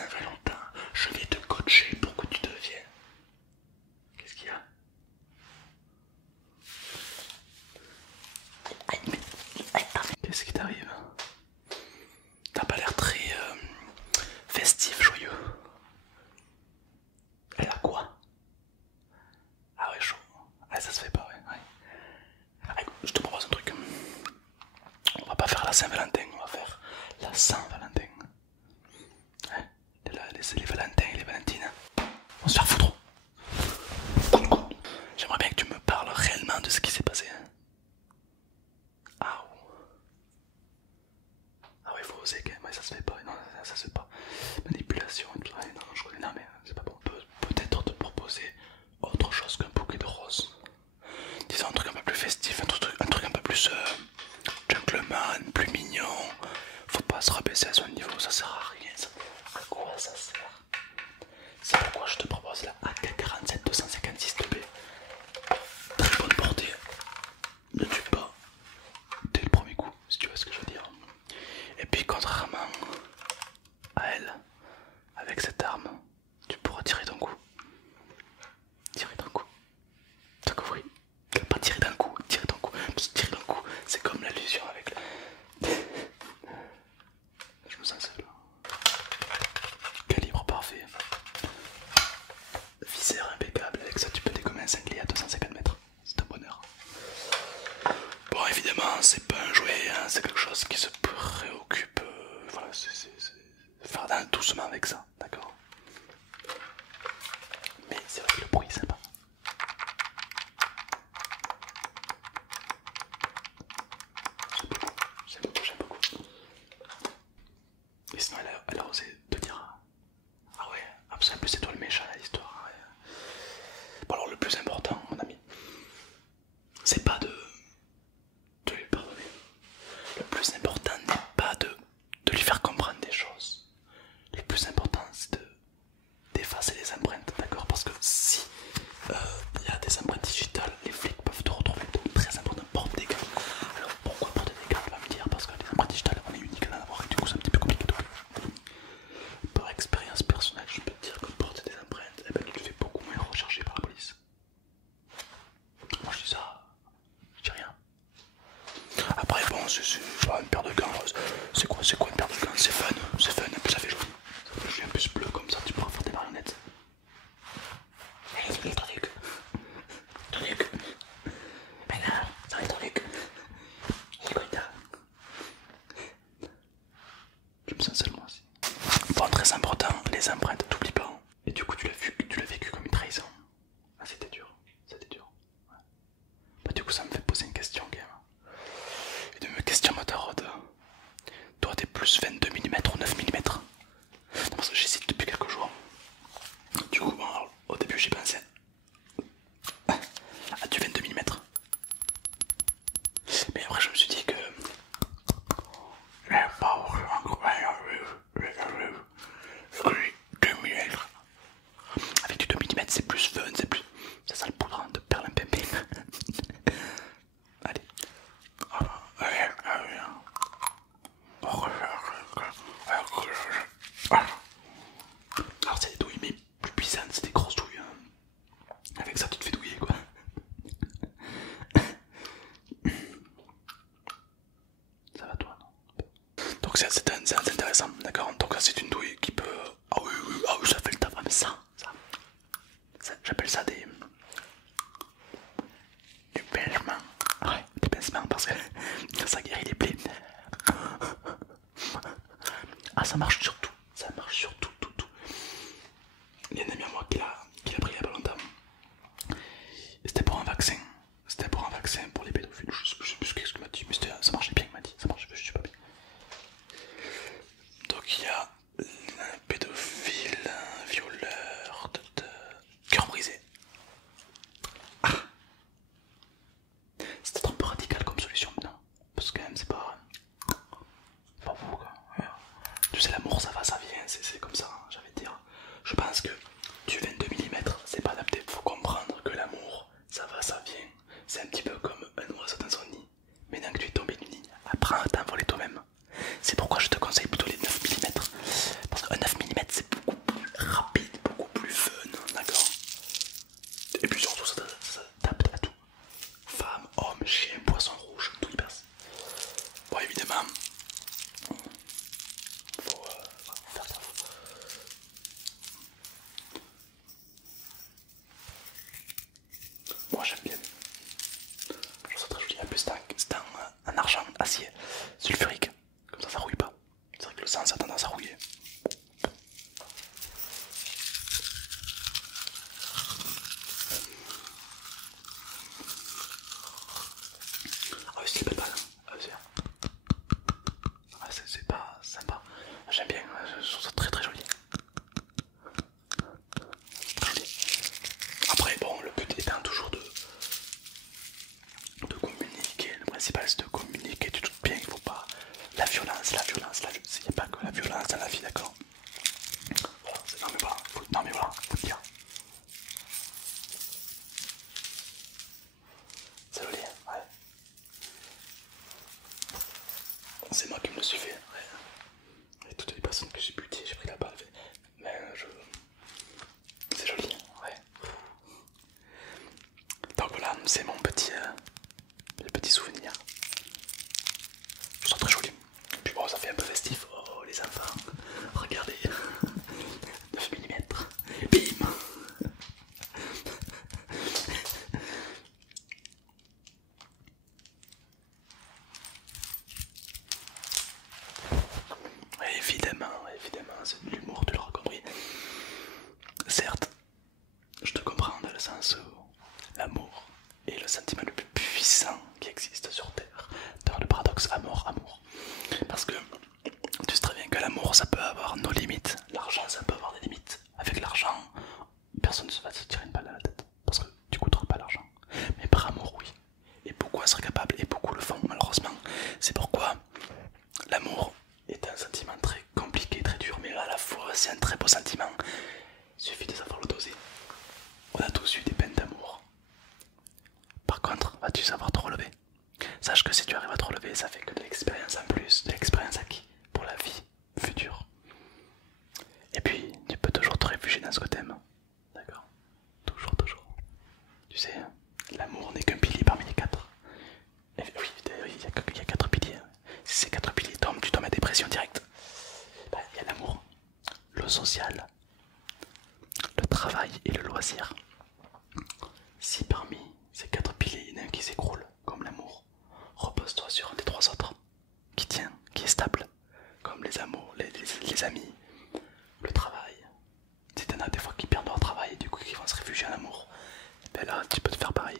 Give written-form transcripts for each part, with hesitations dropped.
Saint-Valentin, je vais te coacher pour que tu deviennes. Qu'est-ce qu'il y a? Qu'est-ce qui t'arrive? T'as pas l'air très festif, joyeux. Elle a quoi? Ah ouais, chaud. Ah, ça se fait pas, ouais. Ah, écoute, je te propose un truc. On va pas faire la Saint-Valentin, on va faire la Saint-Valentin. Hein? Les Valentins et les Valentines. On va se faire foutre. J'aimerais bien que tu me parles réellement de ce qui s'est passé. Ah, ah ouais, faut oser quand même, ouais, ça se fait pas, non, ça se fait pas. Manipulation et tout ça, non, je connais, non mais c'est pas bon. Peut-être te proposer autre chose qu'un bouquet de roses. Disons un truc un peu plus festif, un truc un peu plus gentleman, plus mignon. Faut pas se rabaisser à son niveau, ça sert à rien. À quoi ça sert? C'est pourquoi je te propose la AK-47 256 2B. Très bonne portée. Ne tue pas dès le premier coup, si tu vois ce que je veux dire. Et puis contrairement à elle, avec cette arme, tu pourras tirer d'un coup. Tirer d'un coup. T'as compris? Pas tirer d'un coup, tirer d'un coup. Parce que tirer d'un coup, c'est comme l'allusion avec le... Je me sens seul. Calibre parfait. Viseur impeccable, avec ça tu peux dégommer un sanglier à 250 mètres. C'est un bonheur. Bon, évidemment, c'est pas un jouet, hein, c'est quelque chose qui se préoccupe. Voilà, c'est faire doucement avec ça, d'accord? Mais c'est vrai que le bruit est sympa. J'aime beaucoup, j'aime beaucoup. Et sinon, elle a osé te dire. Ah ouais, ah, en plus c'est toi le méchant à l'histoire. Ouais. Bon, alors le plus important, mon ami, c'est pas de lui pardonner. Le plus important n'est pas de lui faire comprendre des choses. Le plus important, c'est d'effacer les empreintes, d'accord? Parce que si il y a des empreintes digitales, les flics peuvent te retrouver. Donc très important, porte des gants. Alors pourquoi porter des gants? Tu vas me dire, parce que les empreintes digitales, on est unique à en avoir et du coup c'est un petit peu compliqué. Donc, par expérience personnelle, je peux te dire que porter des empreintes, eh ben, tu te fais beaucoup moins rechercher par la police. Moi je dis ça, je dis rien. Après bon, c'est pas une paire de gants, c'est quoi une paire de gants? C'est fun, et puis ça fait joli. Ça fait joli, un peu bleu comme ça, tu pourras faire des marionnettes. Allez, ton truc. Ton truc. Ben là, ça va être ton truc. C'est quoi ça? Je me sens seul moi aussi. Bon, très important, les empreintes, t'oublies pas. Et du coup, tu l'as vécu comme une trahison. Ah, c'était dur, c'était dur. Ouais. Bah, du coup, ça me fait poser une question quand même. Et de me question Motorod. Toi, t'es plus 22 mm ou 9 mm? Non, parce que j'hésite depuis quelques jours. Du coup, bon, alors, au début, j'ai pensé à du 22 mm. Mais après, je me suis dit que. Avec du 2 mm, c'est plus fun, c'est plus. Ça sent le poudre de perlimpinpin. Allez. Alors, c'est des douilles, mais plus puissantes, c'est des grosses douilles. Hein. Avec ça, tu te fais douiller quoi. Ça va toi, non? Donc, c'est intéressant, d'accord? Donc, là, c'est une douille qui peut. Ah oui, oui, ah oui, ça fait le taf. Ah, mais ça j'appelle ça du pincement. Ouais, du pincement parce que ça guérit les plaies. Ah, ça marche sur tout, ça marche sur tout, tout, tout. Il y a un ami à moi qui l'a pris il y a pas longtemps. C'était pour un vaccin. C'était pour un vaccin pour les pédophiles. Je sais plus ce qu'il m'a dit, mais ça marchait bien, il m'a dit. Ça marche, je suis pas bien. Donc il y a un pédophile, un violeur, cœur brisé. Ah, c'était un peu radical comme solution, non? Parce que quand même, c'est pas fou quoi. Ouais. Tu sais, l'amour ça va, ça vient, c'est comme ça, hein, j'allais te dire. Je pense que du 22 mm, c'est pas adapté. Faut comprendre que l'amour, ça va, ça vient. C'est un petit peu comme un oiseau dans son nid. Maintenant que tu es tombé du nid, apprends à t'envoler toi-même. C'est pourquoi je te conseille plutôt les 9 mm. Parce qu'un 9 mm, je trouve ça très très joli. Après bon, le but étant toujours de communiquer, le principal c'est de communiquer, tu te doutes bien, il faut pas... La violence, il n'y a pas que la violence dans la vie, d'accord. Voilà, non mais voilà, non mais voilà, faut le dire. C'est joli, ouais. C'est moi qui me le suis fait, ouais. Et toutes les personnes que j'ai butées, j'ai pris la balle, mais c'est joli, ouais. Donc voilà, c'est mon petit souvenir. Je trouve très joli. Puis bon, ça fait un peu festif. Oh les enfants, regardez. 9 mm. Bim. Évidemment, c'est de l'humour, tu l'auras compris. Certes, je te comprends dans le sens où l'amour est le sentiment le plus puissant qui existe sur Terre. Dans le paradoxe amour. Parce que tu sais très bien que l'amour ça peut avoir nos limites, l'argent ça peut avoir des limites. Avec l'argent, personne ne va se tirer une balle dans la tête parce que tu coûteras pas l'argent. Mais par amour, oui. Et beaucoup en seraient capables et beaucoup le font malheureusement. C'est pourquoi l'amour est un sentiment très compliqué, très dur, mais à la fois c'est un très beau sentiment. Il suffit de savoir le doser. On a tous eu des peines d'amour. Par contre, vas-tu savoir te relever? Sache que si tu arrives à te relever, ça fait que de l'expérience en plus, de l'expérience acquise pour la vie future. Et puis, tu peux toujours te réfugier dans ce que t'aimes. D'accord? Toujours. Tu sais, l'amour n'est qu'un pilier parmi les quatre. Et oui, il y a quatre piliers. Si ces quatre piliers tombent, tu tombes à dépression directe. Bah, il y a l'amour, le social, le travail et le loisir. Si parmi ces quatre piliers, il y en a un qui s'écroule, comme l'amour, repose-toi sur un des trois autres, qui tient, qui est stable, comme les amours, les amis, le travail. Si t'en as des fois qui perdent leur travail et du coup qui vont se réfugier en amour, ben là tu peux te faire pareil.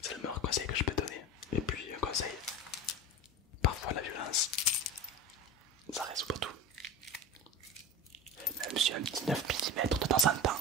C'est le meilleur conseil que je peux te donner. Et puis un conseil, parfois la violence, ça résout pas tout. Même si un petit 9 mm de temps en temps,